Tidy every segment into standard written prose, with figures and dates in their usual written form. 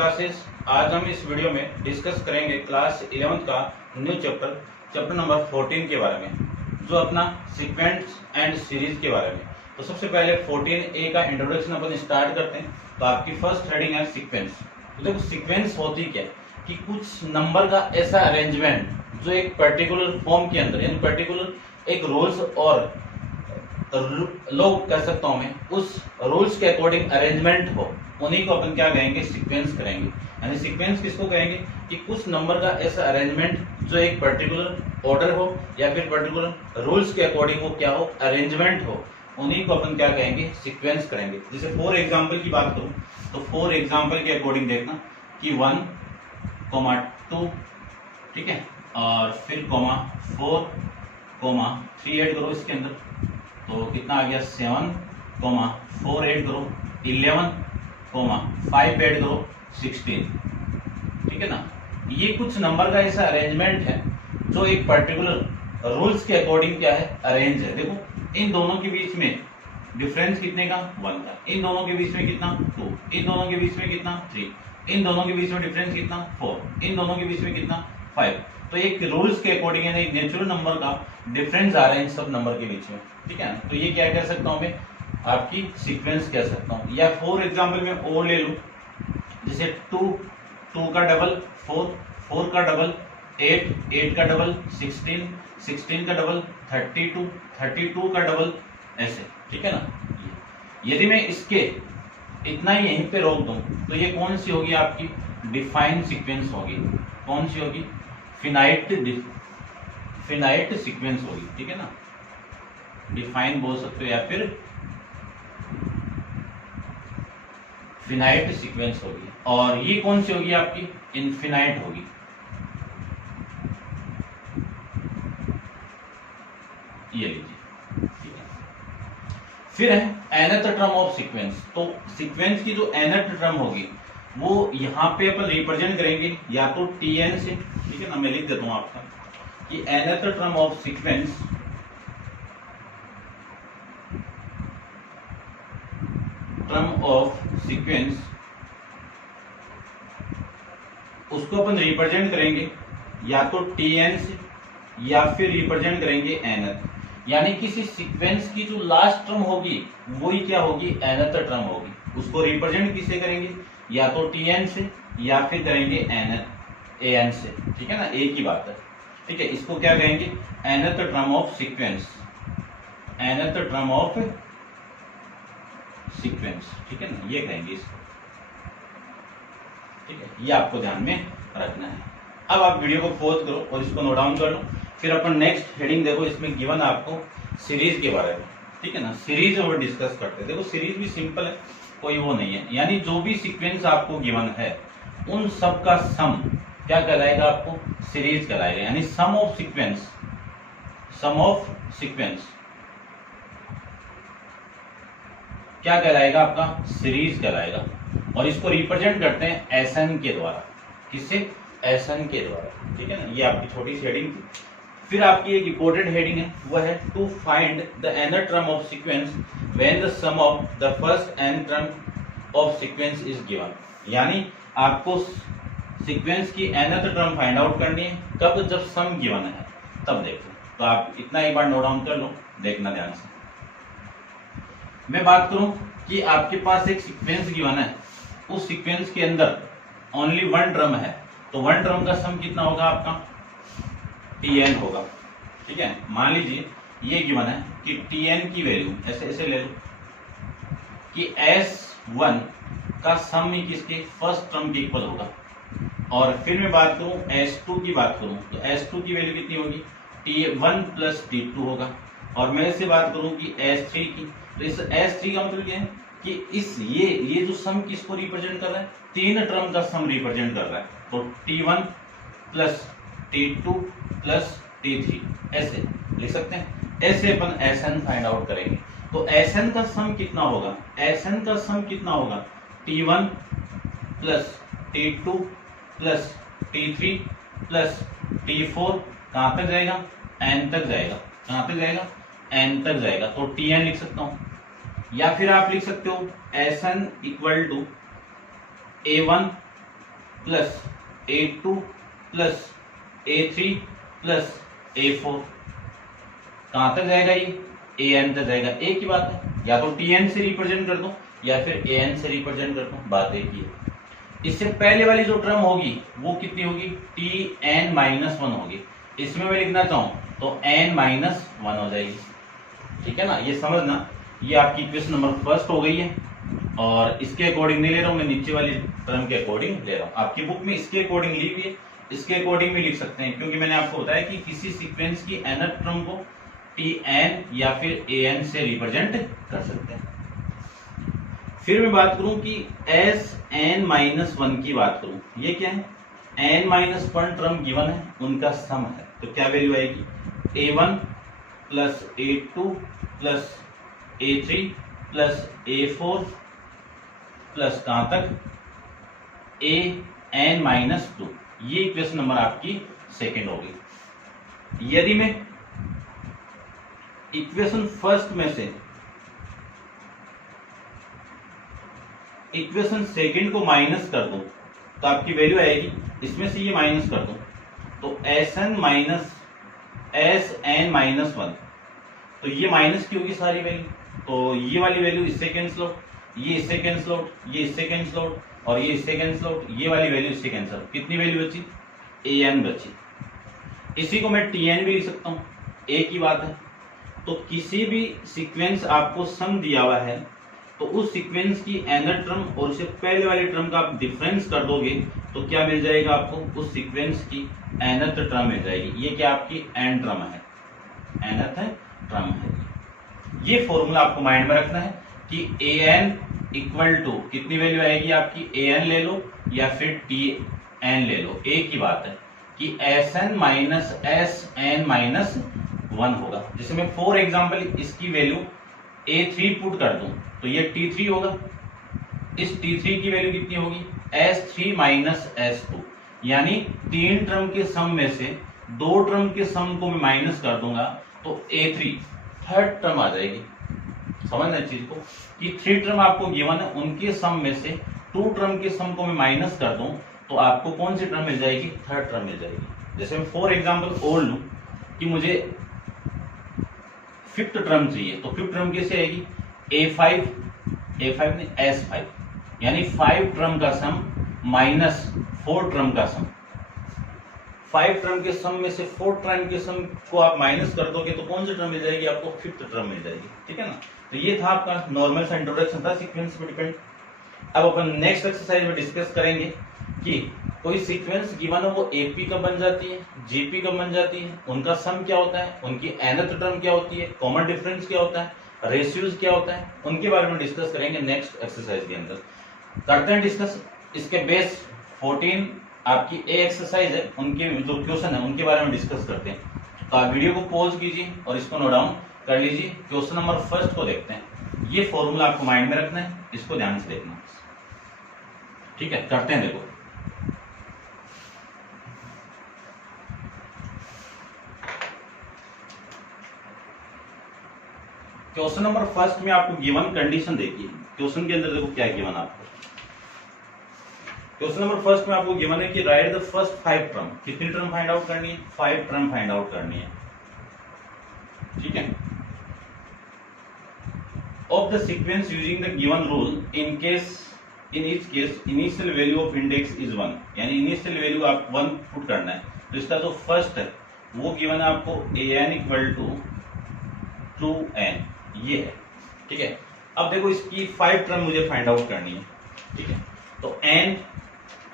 Classes. आज हम इस वीडियो में डिस्कस करेंगे क्लास 11th का न्यू चैप्टर नंबर 14 के बारे में, जो अपना सीक्वेंस एंड सीरीज के बारे में। तो सबसे पहले 14A का इंट्रोडक्शन अपन स्टार्ट करते हैं। तो आपकी फर्स्ट हेडिंग है सीक्वेंस। तो देखो सीक्वेंस होती क्या कि कुछ नंबर का ऐसा अरेंजमेंट जो एक पर्टिकुलर फॉर्म के अंदर यानी पर्टिकुलर एक रूल्स और लोग कह सकता हूं मैं, उस रूल्स के अकॉर्डिंग अरेंजमेंट हो, उन्हीं को अपन क्या कहेंगे, सीक्वेंस करेंगे। यानी सीक्वेंस किसको कहेंगे कि कुछ नंबर का ऐसा अरेंजमेंट जो एक पर्टिकुलर ऑर्डर हो या फिर पर्टिकुलर रूल्स के अकॉर्डिंग वो क्या हो, अरेंजमेंट हो, उन्हीं को अपन क्या कहेंगे, सीक्वेंस करेंगे। जैसे फॉर एग्जाम्पल की बात करूं तो फॉर एग्जाम्पल के अकॉर्डिंग देखना कि 1, 2, ठीक है, और फिर 4, 3 ऐड करो इसके अंदर, तो कितना आ गया 7, 4 ऐड करो 11, 5 ऐड करो 16, ठीक है ना। ये कुछ नंबर का ऐसा अरेंजमेंट है जो एक पर्टिकुलर रूल्स के अकॉर्डिंग क्या है, अरेंज है। देखो इन दोनों के बीच में डिफरेंस कितने का, 1 का, इन दोनों के बीच में कितना 2, इन दोनों के बीच में कितना 3, इन दोनों के बीच में डिफरेंस कितना 4, इन दोनों के बीच में कितना 5। तो एक रूल्स के अकॉर्डिंग यानी एक नेचुरल नंबर का डिफरेंस आ रहा है इन सब नंबर के बीच में, ठीक है। तो ये क्या कह सकता हूं मैं, आपकी सीक्वेंस कह सकता हूं। या फॉर एग्जांपल में और ले लूं, जैसे 2 का डबल 4, 4 का डबल 8, 8 का डबल 16, 16 का डबल 32, 32 का डबल ऐसे, ठीक है ना। यदि मैं इसके इतना ही यहीं पे रोक दूं तो ये कौन सी होगी, आपकी डिफाइंड सीक्वेंस होगी। कौन सी होगी, फिनाइट सीक्वेंस होगी, ठीक है ना। डिफाइन बोल सकते हो या फिर फिनाइट सीक्वेंस होगी। और ये कौन सी होगी, आपकी इनफिनाइट होगी। ये लीजिए, ठीक है। फिर है nth टर्म ऑफ सीक्वेंस। तो सीक्वेंस की जो nth टर्म होगी वो यहां पे अपन रिप्रेजेंट करेंगे या तो tn से, ठीक है ना। मैं लिख देता हूं आपका कि nth टर्म ऑफ सीक्वेंस उसको अपन रिप्रेजेंट करेंगे या तो tn से या फिर रिप्रेजेंट करेंगे nth। यानी किसी सीक्वेंस की जो लास्ट टर्म होगी वही क्या होगी, nth टर्म होगी। उसको रिप्रेजेंट किससे करेंगे, या तो tn से या फिर करेंगे an से, ठीक है ना। एक ही बात है, ठीक है। इसको क्या कहेंगे, nth term of sequence, nth term of sequence, ठीक है ना, ये कहेंगे इसको, ठीक है। ये आपको ध्यान में रखना है। अब आप वीडियो को पॉज करो और इसको नोट डाउन कर लो। फिर अपन नेक्स्ट हेडिंग देखो, इसमें गिवन आपको सीरीज के बारे में, ठीक है ना। सीरीज और डिस्कस करते हैं। देखो सीरीज भी सिंपल है, कोई वो नहीं है। यानी जो भी सीक्वेंस आपको गिवन है उन सब का सम क्या कहलाएगा, आपको सीरीज कहलाएगा। यानी सम ऑफ सीक्वेंस क्या कहलाएगा, आपका सीरीज कहलाएगा। और इसको रिप्रेजेंट करते हैं Sn के द्वारा। किससे, Sn के द्वारा, ठीक है ना। ये आपकी छोटी सी हेडिंग थी। फिर आपकी एक इंपॉर्टेंट हेडिंग है, वह है to find the nth term of sequence when the sum of the first n term of sequence is given. यानी आपको सीक्वेंस की nth टर्म फाइंड आउट करनी है, कब, जब सम गिवन है तब देखो। तो आप इतना एक बार नोट डाउन कर लो, देखना ध्यान से। मैं बात करूं कि आपके पास एक सीक्वेंस गिवन है, उस सीक्वेंस के अंदर ओनली 1 टर्म है, तो 1 टर्म का सम कितना होगा, आपका tn होगा, ठीक है। मान लीजिए ये गिवन है कि tn की वैल्यू ऐसे ले लो कि s1 का सम ही किसके, फर्स्ट टर्म के इक्वल होगा। और फिर मैं बात करूं s2 की बात करूं तो s2 की वैल्यू कितनी होगी, t1 प्लस t2 होगा। और मैं इससे बात करूं कि s3 की, तो इस s3 का मतलब क्या है कि इस ये जो सम किसको रिप्रेजेंट कर रहा है, 3 टर्म का सम रिप्रेजेंट कर रहा है। तो t1 plus t2 plus t3 ऐसे लिख सकते हैं। ऐसे अपन Sn फाइंड आउट करेंगे। तो Sn का सम कितना होगा, Sn का सम कितना होगा, t1 plus t2 plus t3 plus t4, कहां तक जाएगा, n तक जाएगा। कहां तक जाएगा, n तक जाएगा। तो tn लिख सकता हूं, या फिर आप लिख सकते हो Sn equal to a1 plus A2 plus A3 plus A4। कहां तक जाएगा ये AN तक जाएगा। एक ही बात है, या तो TN से रिप्रेजेंट कर दो या फिर AN से रिप्रेजेंट कर दो, बात एक ही है। इससे पहले वाली जो टर्म होगी वो कितनी होगी, TN -1 होगी। इसमें मैं लिखना चाहूं तो N -1 हो जाएगी। ठीक है ना, ये समझना, ये आपकी क्वेश्चन नंबर फर्स्ट हो गई है। और इसके अकॉर्डिंग नहीं ले रहा हूं मैं, नीचे वाली टर्म के अकॉर्डिंग ले रहा हूं। आपकी बुक में इसके अकॉर्डिंग ली हुई है, इसके अकॉर्डिंग भी लिख सकते हैं, क्योंकि मैंने आपको बताया कि किसी सीक्वेंस की nth टर्म को TN या फिर AN से रिप्रेजेंट कर सकते हैं। फिर मैं बात करूं कि Sn-1 की बात करूं, ये क्या है, n-1 टर्म गिवन है, उनका सम है, तो क्या वैल्यू आएगी, A1 plus A2 plus A3 plus A4 plus कहां तक An-2। ये इक्वेशन नंबर आपकी सेकेंड होगी। यदि मैं इक्वेशन फर्स्ट में से इक्वेशन सेकंड को माइनस कर दूं तो आपकी वैल्यू आएगी, इसमें से ये माइनस कर दूं तो Sn-1, तो ये माइनस की होगी सारी वैल्यू, तो ये वाली वैल्यू इससे कैंसिल आउट, ये इससे कैंसिल आउट, ये इससे कैंसिल आउट और ये इससे कैंसिल आउट, ये वाली वैल्यू इससे कैंसिल आउट। कितनी वैल्यू बची, An बची। इसी को मैं Tn भी लिख सकता हूं, एक ही बात है। तो किसी भी सीक्वेंस आपको सम दिया हुआ है तो उस सीक्वेंस की nth टर्म और उससे पहले वाले टर्म का आप डिफरेंस कर दोगे तो क्या मिल जाएगा आपको, उस सीक्वेंस की nth टर्म मिल जाएगी। ये क्या आपकी n टर्म है, nth टर्म है। ये फॉर्मूला आपको माइंड में रखना है कि An इक्वल टू कितनी वैल्यू आएगी आपकी, An ले लो या फिर Tn ले लो, एक ही बात है कि Sn माइनस Sn माइनस 1 होगा। जैसे मैं फॉर एग्जाम्पल इसकी वैल्यू A3 पुट कर दूं तो ये T3 होगा। इस T3 की वैल्यू कितनी होगी, S3 माइनस S2, यानी 3 टर्म के सम में से 2 टर्म के सम को मैं माइनस कर दूंगा तो A3 थर्ड टर्म आ जाएगी। समझना इस चीज को कि 3 टर्म आपको गिवन है, उनके सम में से 2 टर्म के सम को मैं माइनस कर दूं तो आपको कौन सी टर्म मिल जाएगी, थर्ड टर्म मिल जाएगी। जैसे मैं फॉर एग्जाम्पल और लूं कि मुझे फिफ्थ टर्म चाहिए तो फिफ्थ टर्म कैसे आएगी, A5 ने S5, यानी 5 टर्म का सम माइनस 4 टर्म का सम। 5 टर्म के सम में से 4 टर्म के सम को आप माइनस कर दोगे तो कौन सी टर्म मिल जाएगी आपको, फिफ्थ टर्म मिल जाएगी। ठीक है ना, तो ये था आपका नॉर्मल सा इंट्रोडक्शन था सीक्वेंस पे डिपेंड। अब अपन नेक्स्ट एक्सरसाइज में डिस्कस करेंगे कि कोई सीक्वेंस गिवन है वो AP कब बन जाती है, GP कब बन जाती है, उनका सम क्या होता है, उनकी nth टर्म क्या होती है, कॉमन डिफरेंस क्या होता है, रेशियोज क्या होता है, उनके बारे में डिस्कस करेंगे नेक्स्ट एक्सरसाइज के अंदर। करते हैं डिस्कस। इसके बेस 14 आपकी A एक्सरसाइज है, उनके जो क्वेश्चन है उनके बारे में डिस्कस करते हैं। तो आप वीडियो को पॉज कीजिए और इसको नोट डाउन कर लीजिए। क्वेश्चन नंबर फर्स्ट को देखते हैं। ये फॉर्मूला आपको माइंड में रखना है, इसको ध्यान से देखना। ठीक है, करते हैं। देखो क्वेश्चन नंबर फर्स्ट में आपको गिवन कंडीशन देखिए। क्वेश्चन के अंदर देखो क्या गिवन आपको। क्वेश्चन नंबर फर्स्ट में आपको गिवन है कि राइट द फर्स्ट 5 टर्म। कितनी टर्म फाइंड आउट करनी है, 5 टर्म फाइंड आउट करनी है। ठीक है, of the sequence using the given rule in each case initial value of index is 1, यानी इनिशियल वैल्यू आप 1 पुट करना है। तो इसका जो फर्स्ट है वो गिवन है आपको An इक्वल टू 2n, ये है। ठीक है, अब देखो इसकी 5 टर्म मुझे फाइंड आउट करनी है। ठीक है, तो n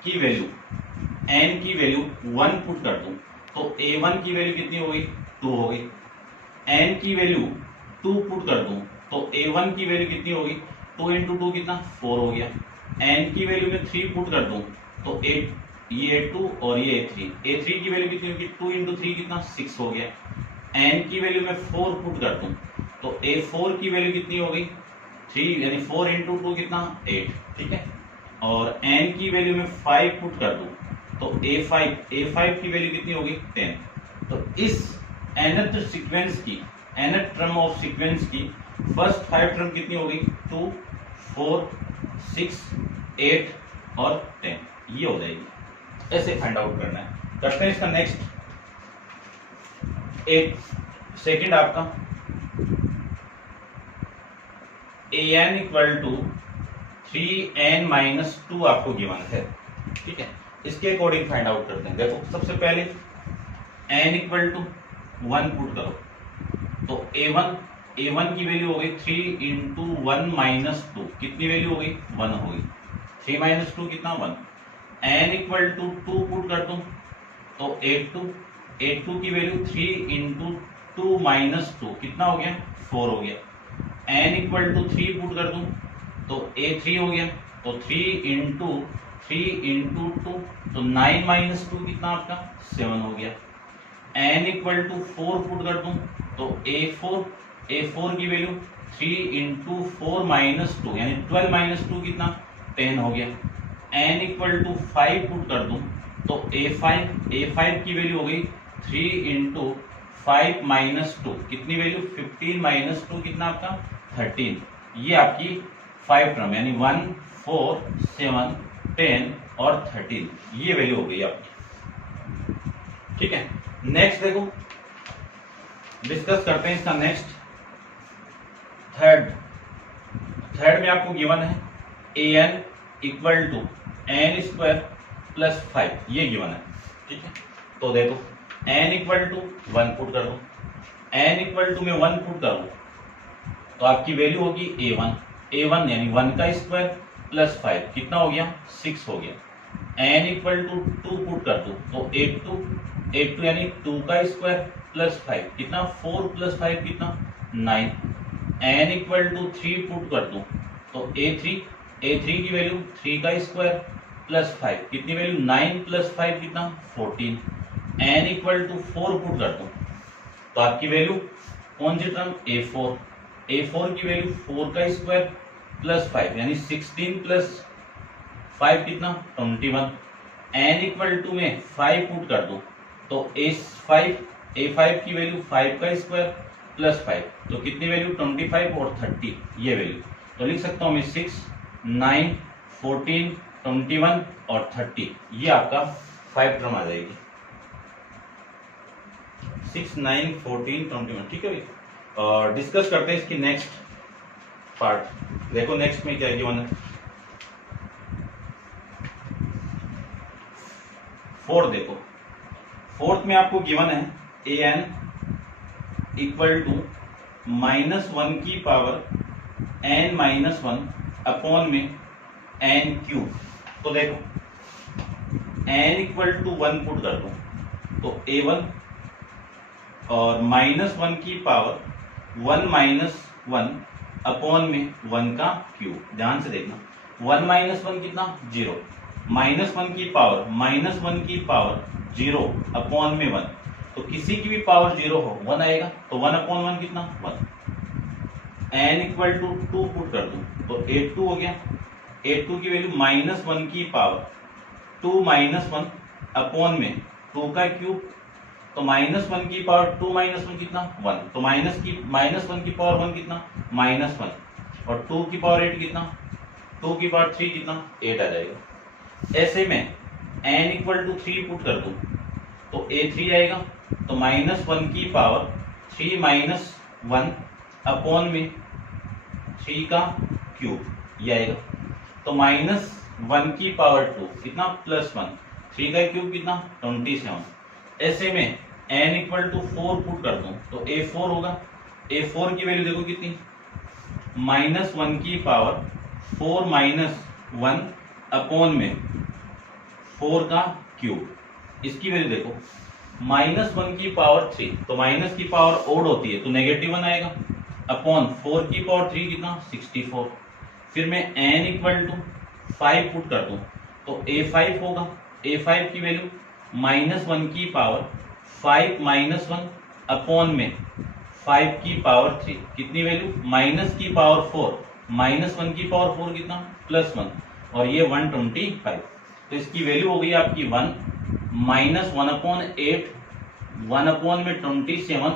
की वैल्यू 1 पुट कर दूं तो A1 की वैल्यू कितनी हो गई, 2 हो गई। n की वैल्यू 2 पुट कर दूं तो A1 की वैल्यू कितनी होगी, 2 इंटू 2 कितना, 4 हो गया। n की वैल्यू में 3 पुट कर दूं तो ये 2 और ये A3 की वैल्यू कितनी होगी, 2 इंटू 3 कितना, 6 हो गया। n की वैल्यू में 4 पुट कर दूं तो A4 की वैल्यू कितनी हो गई, 3, यानी 4 इंटू 2 कितना, 8। ठीक है, और n की वैल्यू में 5 पुट कर दूं तो A5 की वैल्यू कितनी होगी, 10। तो इस nth सीक्वेंस की nth टर्म ऑफ सीक्वेंस की फर्स्ट 5 टर्म कितनी होगी, 2, 4, 6, 8 और 10, ये हो जाएगी। ऐसे फाइंड आउट करना है। करते हैं इसका नेक्स्ट। एक सेकंड आपका an इक्वल टू 3n-2 आपको गिवन है, ठीक है। इसके अकॉर्डिंग फाइंड आउट करते हैं। देखो सबसे पहले n इक्वल टू 1 पुट करो, तो a1 की वैल्यू हो गई 3 इंटू 1 माइनस 2, कितनी वैल्यू हो गई 1 हो गई, 3 माइनस 2 कितना 1। n इक्वल टू 2 पुट कर दूं तो a2 की वैल्यू 3 इंटू 2 माइनस 2 कितना हो गया 4 हो गया। n इक्वल टू 3 पुट कर दूं तो a3 हो गया, तो 3 इंटू 2 तो 9 माइनस 2 कितना आपका 7 हो गया। n इक्वल टू 4 पुट कर दूं तो a4 की वैल्यू 3 इंटू 4 माइनस 2 यानी 12 माइनस 2 कितना 10 हो गया। n इक्वल टू 5 पुट कर दूं तो a5 की वैल्यू हो गई 3 इंटू 5 माइनस 2 कितनी वैल्यू 15 माइनस 2 कितना आपका 13। ये आपकी 5 टर्म यानी 1 4 7 10 और 13 ये वैल्यू हो गई आपकी, ठीक है। नेक्स्ट देखो डिस्कस करते हैं इसका नेक्स्ट। थर्ड में आपको गिवन है an equal to n square plus 5 ये गिवन है, ठीक है। तो देखो n इक्वल टू 1 पुट कर दो, n इक्वल टू में 1 पुट करूं तो आपकी वैल्यू होगी a1 यानी 1 का स्क्वायर प्लस 5 कितना हो गया 6 हो गया। n इक्वल टू 2 पुट कर दो तो a2 यानी 2 का स्क्वायर प्लस 5 कितना 4 प्लस 5 कितना 9। n इक्वल टू 3 पुट कर दो तो a3 की वैल्यू 3 का स्क्वायर प्लस 5 कितनी वैल्यू 9 प्लस 5 कितना 14। n इक्वल टू 4 पुट कर दो तो आपकी वैल्यू कौन सी टर्म a4 की वैल्यू 4 का स्क्वायर प्लस 5 यानी 16 प्लस 5 कितना 21। n इक्वल टू में 5 पुट कर दो तो a5 की वैल्यू 5 का स्क्वायर प्लस 5 तो कितनी वैल्यू 25 और 30 ये वैल्यू। तो लिख सकता हूं मैं 6 9 14 21 और 30 ये आपका 5 टर्म आ जाएगी 6 9 14 21, ठीक है भाई। और डिस्कस करते हैं इसकी नेक्स्ट पार्ट। देखो नेक्स्ट में क्या गिवन है। फोर्थ में आपको गिवन है an इक्वल टू -1 की पावर n-1 अपॉन में n क्यूब। तो देखो n इक्वल टू 1 पुट कर दो तो a1 और -1 की पावर 1 अपॉन में 1 का क्यूब। ध्यान से देखना 1 कितना 0, -1 की पावर 0 अपॉन में 1 तो किसी की भी पावर 0 हो 1 आएगा तो 1 अपॉन 1 कितना 1। n इक्वल टू 2 पुट कर दूं तो a2 हो गया, a2 की वैल्यू -1 की पावर 2 -1 अपॉन में 2 का क्यूब तो -1 की पावर 2 -1 कितना 1 तो -1 की पावर 1 कितना -1 और 2 की पावर 8 कितना 2 की पावर 3 कितना 8 आ जाएगा। ऐसे में n इक्वल टू 3 पुट कर दूं तो a3 आएगा तो -1 की पावर 3 -1 अपॉन में 3 का क्यूब ये आएगा तो -1 की पावर 2 कितना +1 3 का क्यूब कितना 27। ऐसे में n इक्वल टू 4 पुट कर दूं तो a4 होगा, a4 की वैल्यू देखो कितनी -1 की पावर 4 -1 अपॉन में 4 का क्यूब। इसकी वैल्यू देखो -1 की पावर 3 तो माइनस की पावर ओड होती है तो -1 आएगा अपॉन 4 की पावर 3 कितना 64। फिर मैं n इक्वल टू 5 पुट कर दूं तो a5 होगा, a5 की वैल्यू -1 की पावर 5 -1 अपॉन में 5 की पावर 3 कितनी वैल्यू माइनस की पावर 4 -1 की पावर 4 कितना +1 और ये 125 तो इसकी वैल्यू हो गई आपकी 1 -1 अपॉन 8 1 अपॉन में 27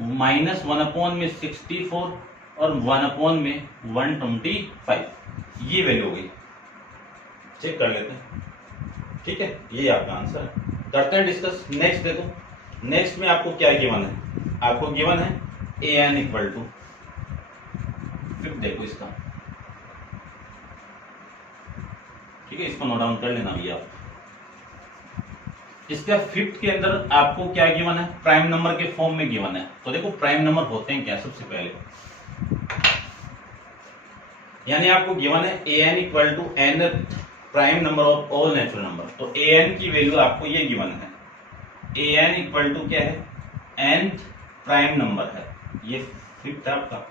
-1 अपॉन में 64 और 1 अपॉन में 125 ये वैल्यू हो गई। चेक कर लेते हैं ठीक है, ये आपका आंसर है। करते हैं डिस्कस। नेक्स्ट देखो, नेक्स्ट में आपको क्या गिवन है, आपको गिवन है ए एन इक्वल टू, फिर देखो इसका, ठीक है, इसको नोट डाउन कर लेना भैया आप। इसका फिफ्थ के अंदर आपको क्या गिवन है, प्राइम नंबर के फॉर्म में गिवन है। तो देखो प्राइम नंबर होते हैं क्या, सबसे पहले यानी आपको गिवन है A N equal to N prime number of all natural number. तो ए एन की वैल्यू आपको ये गिवन है, ए एन इक्वल टू क्या है, एन प्राइम नंबर है, ये फिफ्थ आपका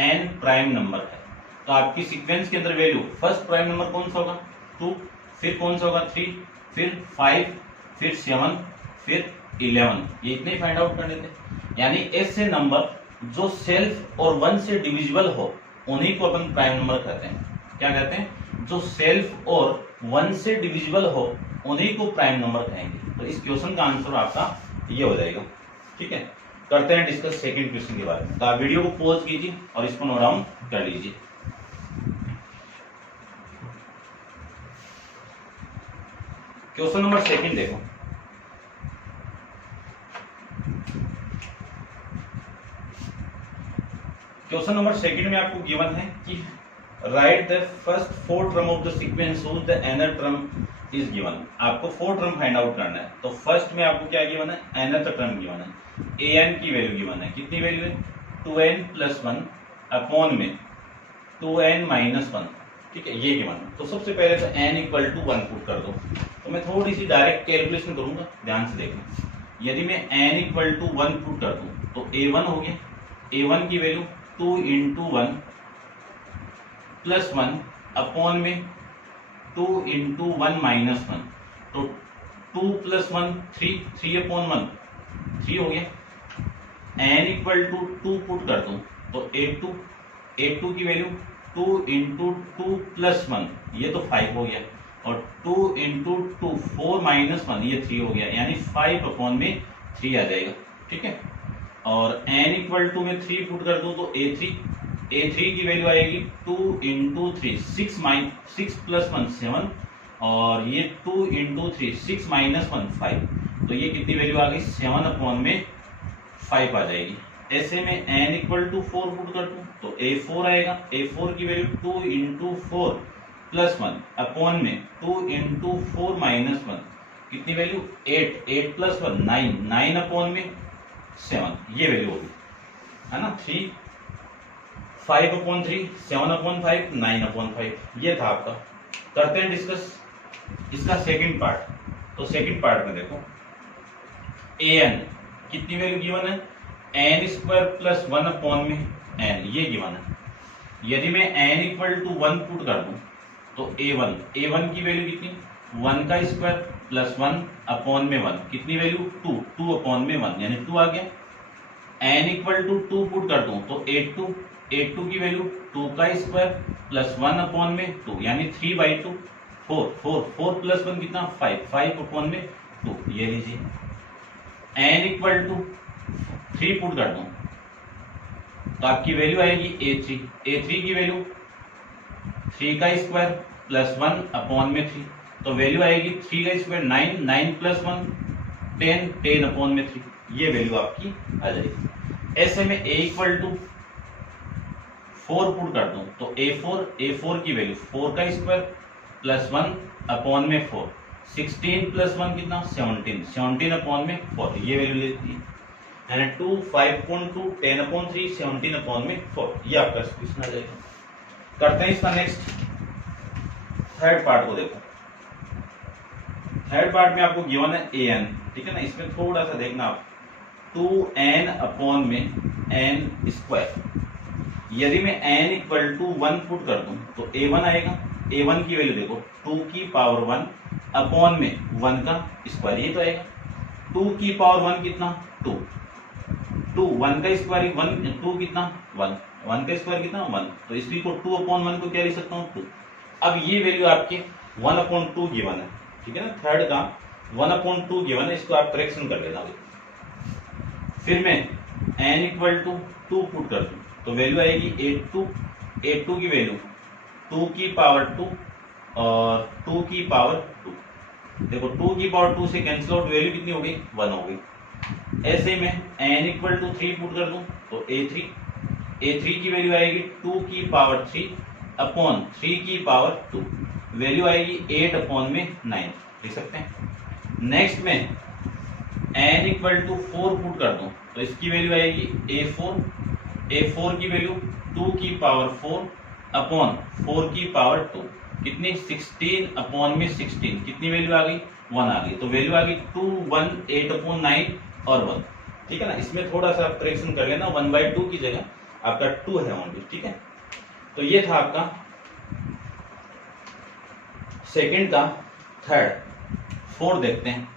एन प्राइम नंबर है। तो आपकी सीक्वेंस के अंदर वैल्यू फर्स्ट प्राइम नंबर कौन सा होगा, 2, फिर कौन सा होगा 3, फिर 5, फिर 7, फिर 11, ये इतने ही फाइंड आउट करने थे। यानी ऐसे नंबर जो सेल्फ और 1 से डिविजिबल हो उन्हीं को अपन प्राइम नंबर कहते हैं। क्या कहते हैं, जो सेल्फ और 1 से डिविजिबल हो उन्हीं को प्राइम नंबर कहेंगे। तो इस क्वेश्चन का आंसर आपका ये हो जाएगा। ठीक है, करते हैं डिस्कस सेकंड क्वेश्चन के बारे में। तो आप वीडियो को पॉज कीजिए और इसको नोट डाउन कर लीजिए। क्वेश्चन नंबर सेकंड देखो, क्वेश्चन नंबर सेकंड में आपको गिवन है कि write the first 4 term of the sequence whose the nth term is given. आपको 4 टर्म फाइंड आउट करना है। तो फर्स्ट में आपको क्या गिवन है, एनथ टर्म गिवन है, ए एन की वैल्यू गिवन है, कितनी वैल्यू है, 2n + 1 अपॉन में 2n - 1, ठीक है, ये गिवन है। तो सबसे पहले तो n इक्वल टू 1 पुट कर दो। तो मैं थोड़ी सी डायरेक्ट कैलकुलेशन करूंगा, ध्यान से देखना। यदि मैं n इक्वल टू 1 पुट कर दूं तो a1 हो गया, a1 की वैल्यू 2 × 1 + 1 अपॉन में 2 × 1 - 1, तो 2 + 1 3, 3 अपॉन 1 3 हो गया। n इक्वल टू 2 पुट कर दूं तो a2 की वैल्यू 2 × 2 + 1, ये तो 5 हो गया, और 2 × 2 4 - 1, ये 3 हो गया, यानी 5 अपॉन में 3 आ जाएगा। ठीक है, और n इक्वल टू में 3 पुट कर दूं तो a3 की वैल्यू आएगी 2 × 3 6 + 1 7, और ये 2 × 3 6 - 1 5, तो ये कितनी वैल्यू आ गई, 7 अपॉन में 5 आ जाएगी। ऐसे में n इक्वल टू 4 पुट कर दूं तो a4 आएगा, a4 की वैल्यू 2 × 4 + 1 अपॉन में 2 × 4 - 1, कितनी वैल्यू 8 + 1 9 9 अपॉन में 7, ये वैल्यू होगी, है ना। 3 5 अपॉन 3 7 अपॉन 5 9 अपॉन 5, ये था आपका। करते हैं डिस्कस इसका सेकंड पार्ट। तो सेकंड पार्ट में देखो, an कितनी वैल्यू गिवन है, n² + 1 अपॉन में n, ये गिवन है। यदि मैं n इक्वल टू 1 पुट कर दूं तो a1 की वैल्यू कितनी, 1 का स्क्वायर + 1 अपॉन में 1, कितनी वैल्यू 2 अपॉन में 1, यानी 2 आ गया। n इक्वल टू 2 पुट कर दूं तो a2 की वैल्यू 2 का स्क्वायर + 1 अपॉन में 2, यानी 3/2 4 + 1 कितना 5 अपॉन में 2, ये लीजिए। n इक्वल टू 3 पुट कर दूं तो आपकी वैल्यू आएगी a3 की वैल्यू 3 का स्क्वायर + 1 अपॉन में 3, तो वैल्यू आएगी 3 का स्क्वायर 9 + 1 10 अपॉन में 3, ये वैल्यू आपकी आ जाएगी। ऐसे में a इक्वल टू 4 पुट कर दूं तो a4 की वैल्यू 4 का स्क्वायर + 1 अपॉन में 4, 16 + 1 कितना 17 अपॉन में 4, ये वैल्यू लेती है, यानी 2 5.2 10 अपॉन 3 17 अपॉन में 4, ये आपका क्वेश्चन आ जाएगा। करते हैं इसका नेक्स्ट थर्ड पार्ट को देखो। थर्ड पार्ट में आपको गिवन है an, ठीक है ना। इसमें थोड़ा सा देखना आप, 2n अपॉन में n²। यदि मैं n इक्वल टू 1 पुट कर दूं तो a1 आएगा, a1 की वैल्यू देखो 2 की पावर 1 अपॉन में 1 का स्क्वायर, ये तो आएगा। 2 की पावर 1 कितना 2 1 का स्क्वायर 1 2 कितना 1 का स्क्वायर कितना 1, तो इसी को 2 अपॉन 1 को क्या लिख सकता हूँ 2। अब ये वैल्यू आपके 1/2 गिवन है, ठीक है ना। थर्ड का 1/2 गिवन है, इसको आप करेक्शन कर लेना। फिर मैं n इक्वल टू 2 पुट कर दूं तो वैल्यू आएगी a2 की वैल्यू 2 की पावर 2 और 2 की पावर 2, देखो 2 की पावर 2 से कैंसिल आउट, वैल्यू कितनी हो गई 1 हो गई। ऐसे में n इक्वल टू 3 पुट कर दूं तो a3 की वैल्यू आएगी 2 की पावर 3 अपॉन 3 की पावर 2, वैल्यू आएगी 8 अपॉन में 9, लिख सकते हैं। नेक्स्ट में n इक्वल टू 4 पुट कर दूं तो इसकी वैल्यू आएगी a4 की वैल्यू 2 की पावर 4 अपॉन 4 की पावर 2, कितनी 16 अपॉन में 16, कितनी वैल्यू आ गई 1 आ गई। तो वैल्यू आ गई 2 1 8 अपॉन 9 और 1, ठीक है ना। इसमें थोड़ा सा करेक्शन कर लेना, 1/2 की जगह आपका 2 है ओनली, ठीक है। तो ये था आपका सेकंड का। थर्ड, फोर्थ देखते हैं।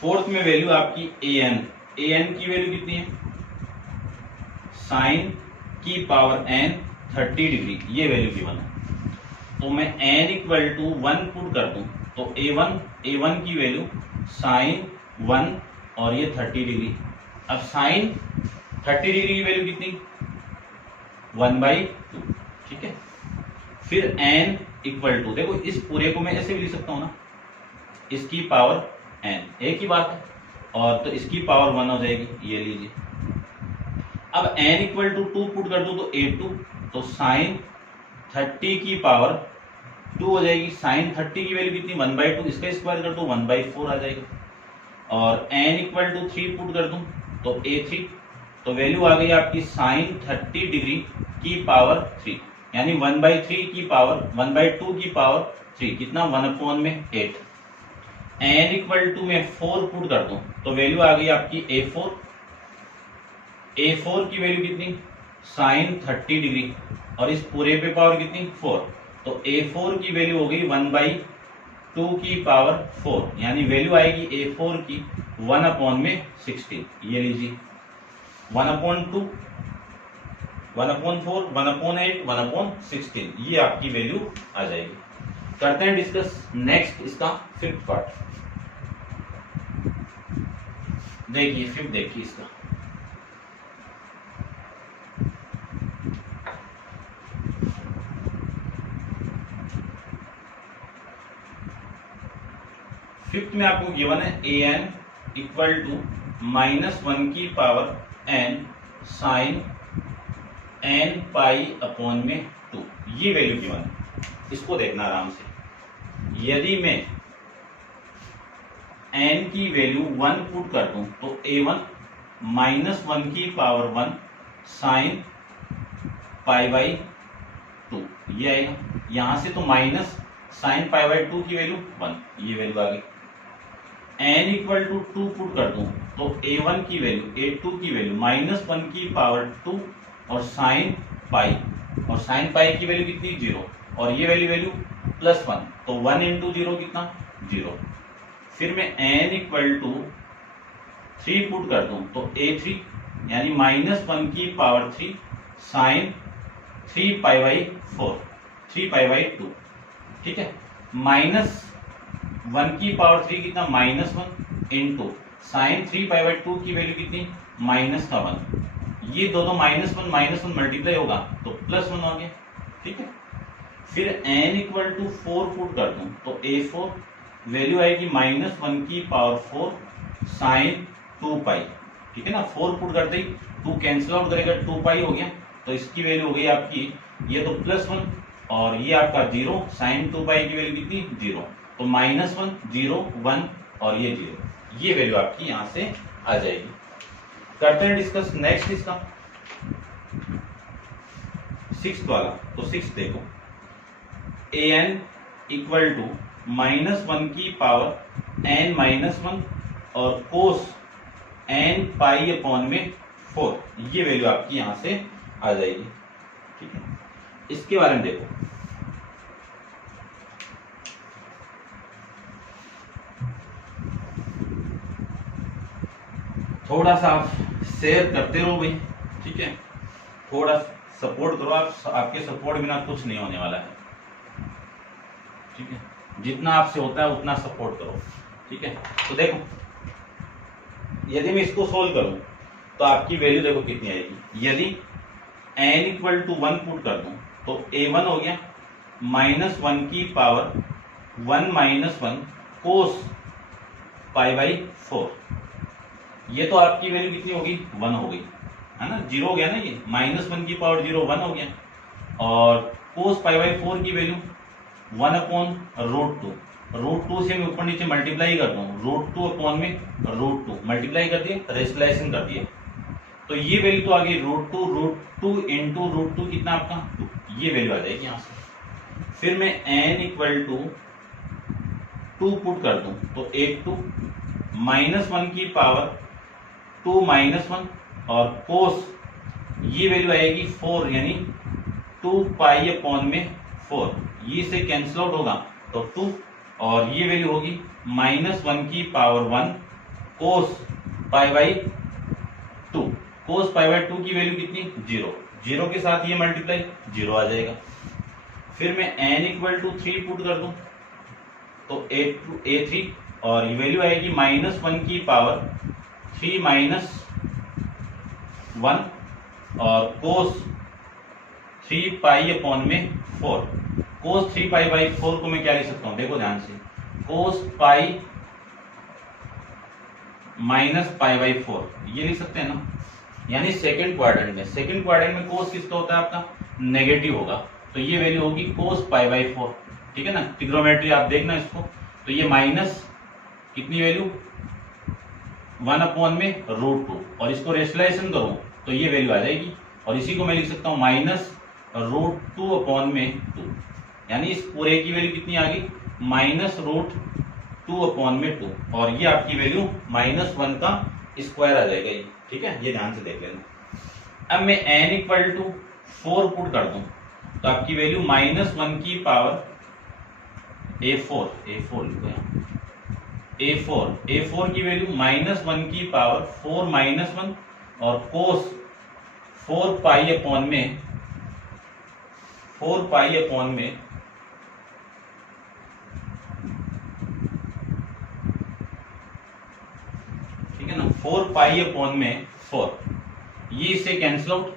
फोर्थ में वैल्यू आपकी an की वैल्यू कितनी है, साइन की पावर n 30 डिग्री, ये वैल्यू गिवन है। तो मैं n इक्वल टू 1 पुट कर दूं तो a1 की वैल्यू साइन 1 और ये 30 डिग्री। अब साइन 30 डिग्री की वैल्यू कितनी 1/2, ठीक है। फिर n इक्वल टू, देखो इस पूरे को मैं ऐसे भी लिख सकता हूं ना, इसकी पावर n, एक ही बात है, और तो इसकी पावर 1 हो जाएगी, ये लीजिए। अब n इक्वल टू 2 पुट कर दूं तो a2, तो साइन 30 की पावर 2 हो जाएगी। साइन 30 की वैल्यू कितनी 1/2, इसका स्क्वायर कर दो 1/4 आ जाएगा। और n इक्वल टू 3 पुट कर दूं तो a3, तो वैल्यू आ गई आपकी साइन 30 डिग्री की पावर 3, यानी 1/3 की पावर 1/2 की पावर 3, कितना 1 अपॉन में 8। n इक्वल टू में 4 पुट कर दूं तो वैल्यू आ गई आपकी a4 की वैल्यू कितनी साइन 30 डिग्री, और इस पूरे पे पावर कितनी 4, तो a4 की वैल्यू हो गई 1/2 की पावर 4, यानी वैल्यू आएगी a4 की 1 अपॉन में 16, ये लीजिए 1/2, 1/4, 1/8, 1/16, ये आपकी वैल्यू आ जाएगी। करते हैं डिस्कस नेक्स्ट इसका फिफ्थ पार्ट। देखिए फिफ्थ, देखिए इसका फिफ्थ में आपको गिवन है an इक्वल टू -1 की power n sine n pi upon में 2, ये वैल्यू गिवन है। इसको देखना आराम से। यदि मैं n की वैल्यू 1 पुट कर दूं तो a1 -1 की पावर 1 साइन π/2, ये आएगा। यहां से तो माइनस साइन π/2 की वैल्यू 1, ये वैल्यू आ गई। n इक्वल टू 2 पुट कर दूं तो a1 की वैल्यू a2 की वैल्यू -1 की पावर 2 और साइन पाई, और साइन पाई की वैल्यू कितनी 0, और ये वैल्यू +1, तो 1 इंटू 0 कितना 0। फिर मैं n इक्वल टू 3 पुट कर दूं तो a3 यानी -1 की पावर 3 साइन 3π/4, 3π/2, ठीक है। -1 की पावर 3 कितना -1 इंटू साइन 3π/2 की वैल्यू कितनी -1, ये दोनों -1 मल्टीप्लाई होगा तो +1 हो गया, ठीक है। फिर n इक्वल टू 4 पुट कर दूं तो a4 वैल्यू आएगी -1 की पावर 4 साइन 2π, ठीक है ना। 4 पुट करते ही 2 कैंसिल आउट करेगा, 2π हो गया, तो इसकी वैल्यू हो गई आपकी, ये तो +1 और ये आपका 0, साइन 2π की वैल्यू कितनी 0, तो -1 0 1 और ये 0, ये वैल्यू आपकी यहां से आ जाएगी। करते हैं डिस्कस नेक्स्ट इसका सिक्स्थ वाला। तो सिक्स्थ देखो, an इक्वल टू -1 की पावर n -1 और कोस n पाई अपॉन में 4, ये वैल्यू आपकी यहां से आ जाएगी, ठीक है। इसके बारे में देखो, थोड़ा सा आप शेयर करते रहो भाई, ठीक है। थोड़ा सपोर्ट करो, आपके सपोर्ट बिना कुछ नहीं होने वाला है, ठीक है। जितना आपसे होता है उतना सपोर्ट करो, ठीक है। तो देखो, यदि मैं इसको सोल्व करूं तो आपकी वैल्यू देखो कितनी आएगी। यदि n इक्वल टू 1 पुट कर दूं तो a1 हो गया -1 की power 1 minus 1 cos pi by 4। ये तो आपकी वैल्यू कितनी होगी, 1 हो गई, है ना, 0 हो गया ना, ये -1 की पावर 0 1 हो गया। और कोस पाई बाई 4 की वैल्यू 1 अपॉन √2, √2 से मैं ऊपर नीचे मल्टीप्लाई कर दूं, √2 अपॉन में √2 मल्टीप्लाई कर दिए, रेशनलाइजेशन कर दिए, तो ये वैल्यू तो आ गई √2 इंटू √2 कितना आपका 2, ये वैल्यू आ जाएगी यहाँ से। फिर मैं n इक्वल टू 2 पुट कर दूं तो 8 2 -1 की पावर 2 -1 और कोस ये वैल्यू आएगी 4 यानी 2 पाई अपॉन में 4, ये से कैंसिल आउट होगा तो 2 और ये वैल्यू होगी -1 की power 1 cos pi by 2, cos pi by 2 की वैल्यू कितनी 0, 0 के साथ ये मल्टीप्लाई 0 आ जाएगा। फिर मैं n इक्वल टू 3 पुट कर दूं तो a3 और ये वैल्यू आएगी -1 की पावर 3 -1 और कोस 3 पाई अपॉन में 4, कोस 3 पाई बाई 4 को मैं क्या लिख सकता हूं, देखो ध्यान से, कोस पाई माइनस पाई बाई 4 ये लिख सकते हैं ना, यानी सेकंड क्वाड्रेंट में कोस किसका होता है आपका नेगेटिव होगा, तो ये वैल्यू होगी कोस पाई बाई 4, ठीक है ना, ट्रिग्नोमेट्री आप देखना इसको, तो ये माइनस कितनी वैल्यू 1 अपॉन में √2 और इसको रेशनलाइजेशन करूं तो ये वैल्यू आ जाएगी, और इसी को मैं लिख सकता हूं -√2 अपॉन में 2, यानी इस पूरे की वैल्यू कितनी आ गई -√2 अपॉन में 2, और ये आपकी वैल्यू -1 का स्क्वायर आ जाएगा ये, ठीक है, ये ध्यान से देख लेना। अब मैं n इक्वल टू 4 पुट कर दूं तो आपकी वैल्यू -1 की पावर a4 की वैल्यू -1 की पावर 4 -1 और कोस 4 पाई अपॉन में ठीक है ना, 4 पाई अपॉन में 4, ये इससे कैंसिल आउट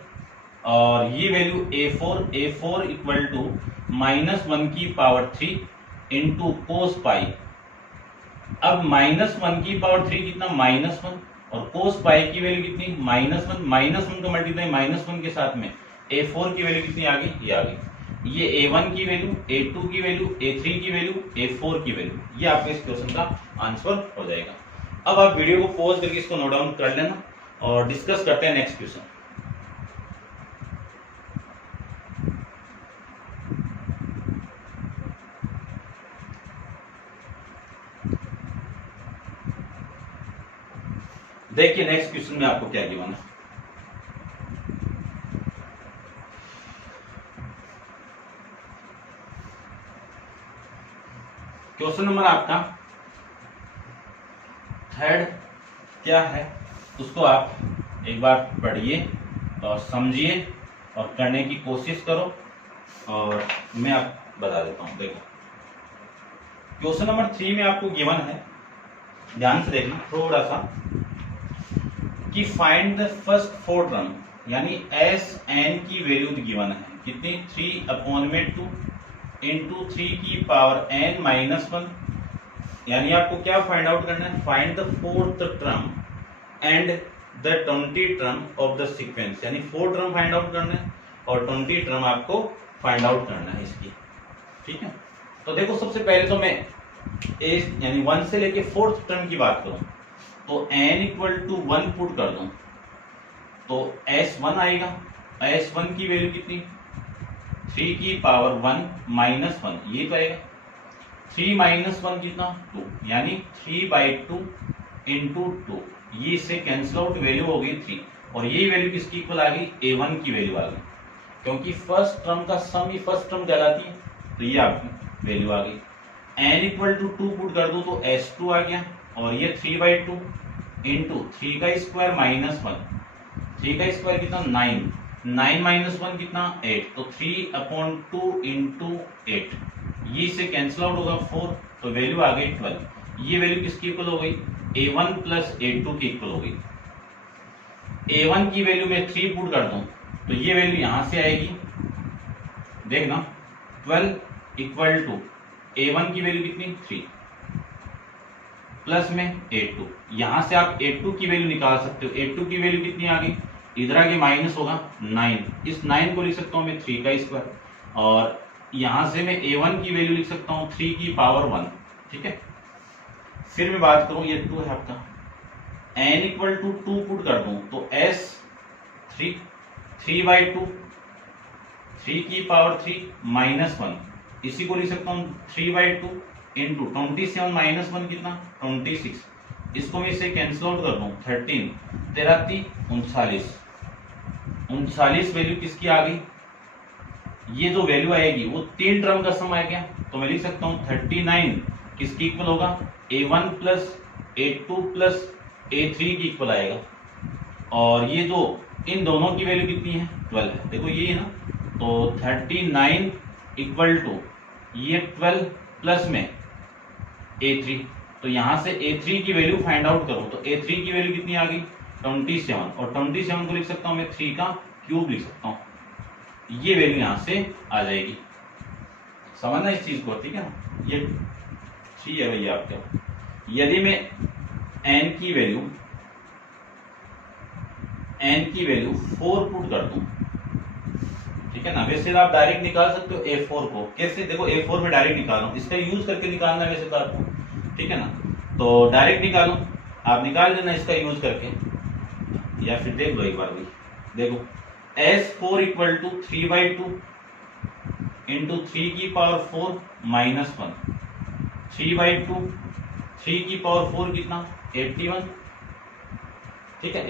और ये वैल्यू a4 इक्वल टू -1 की पावर 3 इंटू कोस पाई। अब -1 की पावर 3 कितना -1 और कोस पाई की वैल्यू कितनी -1 का मल्टीप्लाई -1 के साथ में a4 की वैल्यू कितनी आ गई, ये आ गई, ये a1 की वैल्यू, a2 की वैल्यू, a3 की वैल्यू, a4 की वैल्यू, ये आपके इस क्वेश्चन का आंसर हो जाएगा। अब आप वीडियो को पॉज करके इसको नोट डाउन कर लेना और डिस्कस करते हैं नेक्स्ट क्वेश्चन। देखिए नेक्स्ट क्वेश्चन में आपको क्या गिवन है। क्वेश्चन नंबर आपका थर्ड क्या है उसको आप एक बार पढ़िए और समझिए और करने की कोशिश करो और मैं आप बता देता हूं। देखो क्वेश्चन नंबर 3 में आपको गिवन है, ध्यान से देखना थोड़ा सा, कि फाइंड द फर्स्ट 4 टर्म, यानी एस एन की वैल्यू गिवन है कितनी 3 अपॉन में 2 इंटू 3 की पावर n -1, यानी आपको क्या फाइंड आउट करना है, find the 4th term and the 20 term of the sequence, यानी 4 टर्म फाइंड आउट करना है और 20 टर्म आपको फाइंड आउट करना है इसकी, ठीक है। तो देखो सबसे पहले तो मैं यानी 1 से लेके 4th टर्म की बात करूं तो n इक्वल टू 1 पुट कर दूं तो s1 आएगा, s1 की वैल्यू कितनी 3 की पावर 1 -1, ये तो आएगा 3 -1 कितना 2, यानी 3/2 इंटू 2, ये इससे कैंसिल आउट वैल्यू हो गई 3, और यही वैल्यू किसकी इक्वल आ गई a1 की वैल्यू आ गई, क्योंकि फर्स्ट टर्म का सम ही फर्स्ट टर्म कहलाती है, तो ये आपकी वैल्यू आ गई। n इक्वल टू 2 पुट कर दो तो s2 आ गया, और ये 3/2 इंटू 3 का स्क्वायर -1, 3 का स्क्वायर कितना 9, 9 -1 कितना 8, तो 3/2 इंटू 8, ये इससे कैंसिल आउट होगा 4, तो वैल्यू आ गई 12, ये वैल्यू किसकी इक्वल हो गई a1 प्लस a2 की इक्वल हो गई। a1 की वैल्यू में 3 पुट कर दूं तो ये वैल्यू यहां से आएगी, देखना 12 इक्वल टू A1 की वैल्यू कितनी 3 प्लस में A2, यहां से आप A2 की वैल्यू निकाल सकते हो। A2 की वैल्यू कितनी आ गई, इधर आगे माइनस होगा 9, इस 9 को लिख सकता हूं मैं 3 का स्क्वायर, और यहां से मैं A1 की वैल्यू लिख सकता हूं 3 की पावर 1। ठीक है, फिर मैं बात करूं, ये 2 है आपका, n इक्वल टू 2 पुट कर दूं तो s 3/2, 3 की पावर 3 माइनस 1, इसी को लिख सकता हूं 3/2 इंटू 27 माइनस 1 कितना 26, इसको मैं इसे कैंसिल आउट कर दूं 13, 13 39, 39 वैल्यू किसकी आ गई, ये जो वैल्यू आएगी वो 3 टर्म का सम आएगा, तो मैं लिख सकता हूं 39 किसकी इक्वल होगा, A1 plus A2 plus A3 की इक्वल आएगा, और ये जो इन दोनों की वैल्यू कितनी है 12 है, देखो ये है ना, तो 39 इक्वल टू ये 12 प्लस में A3, तो यहां से A3 की वैल्यू फाइंड आउट करूं तो A3 की वैल्यू कितनी आ गई 27, और 27 को लिख सकता हूं मैं 3 का क्यूब लिख सकता हूं, ये वैल्यू यहां से आ जाएगी। समझना इस चीज को, ठीक है ना, ये 3 है भैया आपका। यदि मैं n की वैल्यू 4 पुट कर दूं, ठीक है ना, वैसे आप डायरेक्ट निकाल सकते हो A4 को, कैसे, देखो A4 में डायरेक्ट निकाल रहा हूं, इसका यूज करके निकालना है वैसे तो आपको, ठीक है ना, तो डायरेक्ट निकालो, आप निकाल लेना इसका यूज करके, या फिर देख लो एक बार भी, देखो S4 इक्वल टू 3/2 इंटू 3 की पावर 4 माइनस 1, 3/2, 3 की पावर 4 कितना 81, ठीक है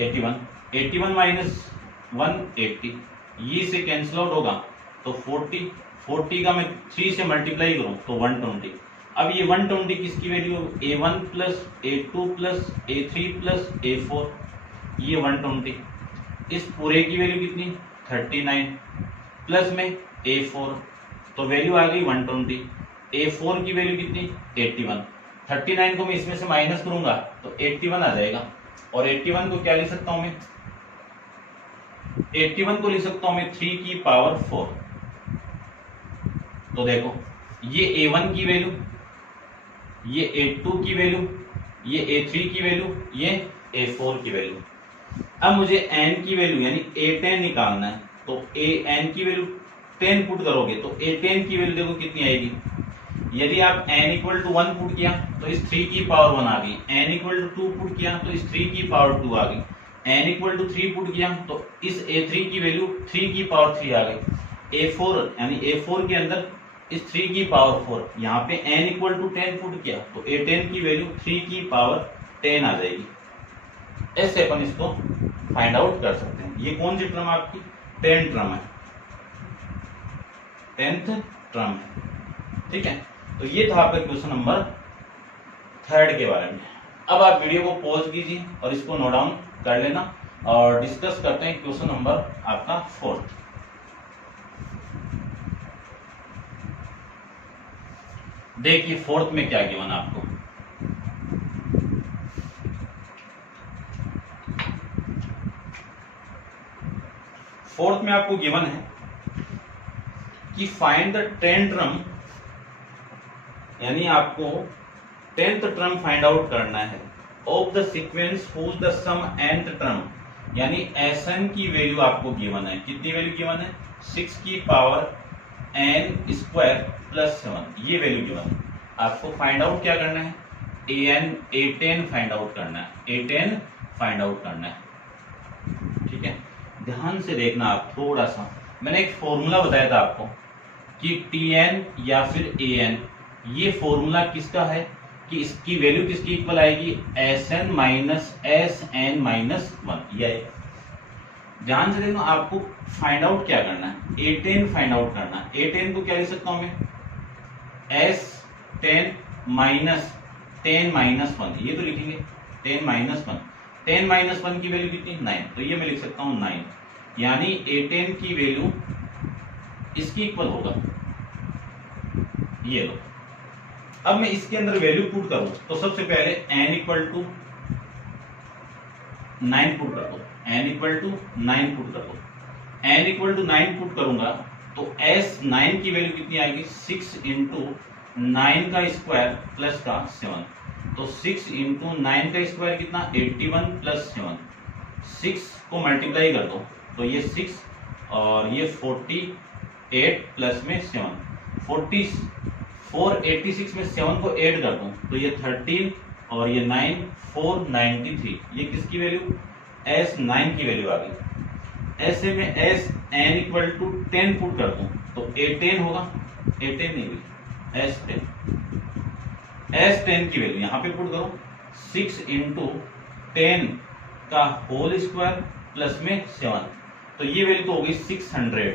81 माइनस 180, ये से कैंसिल आउट होगा तो 40 का मैं 3 से मल्टीप्लाई करूं तो 120, अब ये 120 किसकी value, A1 plus A2 plus A3 plus A4, ये 120, इस पूरे की वैल्यू कितनी 39 प्लस में A4, तो वैल्यू आ गई 120, A4 की वैल्यू कितनी 81, 39 को मैं इसमें से माइनस करूंगा तो 81 आ जाएगा, और 81 को क्या लिख सकता हूं मैं, 81 को लिख सकता हूं मैं 3 की पावर 4, तो देखो ये A1 की वैल्यू, ये A2 की वैल्यू, ये A3 की वैल्यू, ये A4 की वैल्यू। अब मुझे n की वैल्यू यानी A10 निकालना है, तो n की वैल्यू 10 पुट करोगे तो A10 की वैल्यू देखो कितनी आएगी, यदि आप n इक्वल टू 1 पुट किया तो इस 3 की पावर 1 आ गई, n इक्वल टू 2 पुट किया तो इस 3 की पावर 2 आ गई, n इक्वल टू 3 पुट किया तो इस A3 की वैल्यू 3 की पावर 3 आ गई, A4 यानी A4 के अंदर इस 3 की पावर 4, यहाँ पे n इक्वल टू 10 पुट किया तो A10 की वैल्यू 3 की पावर 10 आ जाएगी। ऐसे अपन इसको फाइंड आउट कर सकते हैं। ये कौन सी टर्म आपकी 10th टर्म है, 10th टर्म है, ठीक है। तो ये था आपका क्वेश्चन नंबर 3 के बारे में। अब आप वीडियो को पॉज कीजिए और इसको नोट डाउन कर लेना और डिस्कस करते हैं क्वेश्चन नंबर आपका 4। देखिए 4th में क्या गिवन आपको, फोर्थ में आपको गिवन है कि फाइंड द 10th टर्म, यानी आपको 10th टर्म फाइंड आउट करना है of the sequence whose the sum nth term, यानी Sn की वैल्यू आपको गिवन है, कितनी वैल्यू गिवन है 6 की पावर n स्क्वायर प्लस 7, ये वैल्यू गिवन है। आपको फाइंड आउट क्या करना है, A10 फाइंड आउट करना है, A10 फाइंड आउट करना है, ठीक है। ध्यान से देखना आप थोड़ा सा, मैंने एक फॉर्मूला बताया था आपको कि Tn या फिर An, ये फॉर्मूला किसका है कि इसकी वैल्यू किसकी इक्वल आएगी, Sn माइनस Sn माइनस 1, ये ध्यान से देखना। आपको फाइंड आउट क्या करना है, A10 फाइंड आउट करना है। A10 को क्या लिख सकता हूं मैं, S10 माइनस 10 माइनस 1, ये तो लिखेंगे 10 माइनस 1, 10 माइनस 1 की वैल्यू कितनी 9, तो ये मैं लिख सकता हूं 9, यानी A10 की वैल्यू इसकी इक्वल होगा, ये लो। अब मैं इसके अंदर वैल्यू पुट करूं तो सबसे पहले n इक्वल टू 9 पुट कर दो, n इक्वल टू 9 पुट कर दो, n इक्वल टू 9 पुट करूंगा तो S9 की वैल्यू कितनी आएगी 6 इंटू 9 का स्क्वायर प्लस का 7, तो 6 इंटू 9 का स्क्वायर कितना 81 प्लस 7, 6 को मल्टीप्लाई कर दो तो ये 6 और ये 48 प्लस में 7, 486 में 7 को ऐड कर दूं तो ये 13 और ये 9 493, ये किसकी वैल्यू S9 की वैल्यू आ गई। ऐसे में Sn इक्वल टू 10 पुट कर दूं तो A10 होगा, A10 नहीं हुई S10, S10 की वैल्यू यहां पे पुट करो 6 इंटू 10 का होल स्क्वायर प्लस में 7, तो ये वैल्यू तो होगी 600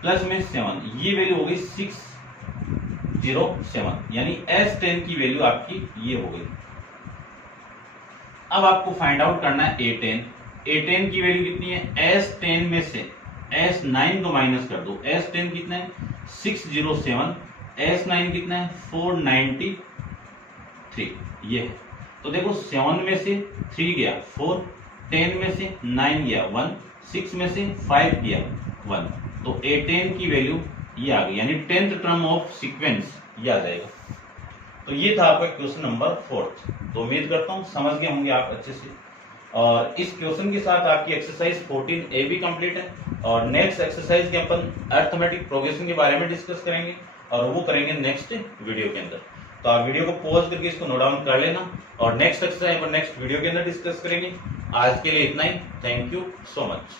प्लस में 7, ये वैल्यू होगी 607, यानी S10 की वैल्यू आपकी ये हो गई। अब आपको फाइंड आउट करना है A10, A10 की वैल्यू कितनी है, S10 में से S9 को माइनस कर दो, S10 कितना है 607, S9 कितना है 493, ये है। तो देखो 7 में से 3 गया 4, 10 में से 9 गया 1, 6 में से 5 गया 1, तो A10 की वैल्यू ये आ गई, यानी 10th टर्म ऑफ सीक्वेंस ये आ जाएगा। तो ये था आपका क्वेश्चन नंबर 4। तो उम्मीद करता हूँ समझ गए होंगे आप अच्छे से, और इस क्वेश्चन के साथ आपकी एक्सरसाइज 14A भी कंप्लीट है, और नेक्स्ट एक्सरसाइज के अपन अरिथमेटिक प्रोग्रेशन के बारे में डिस्कस करेंगे, और वो करेंगे नेक्स्ट वीडियो के अंदर। तो आप वीडियो को पॉज करके इसको नोट डाउन कर लेना, और नेक्स्ट एक्सरसाइज अपन नेक्स्ट वीडियो के अंदर डिस्कस करेंगे। आज के लिए इतना ही, थैंक यू सो मच।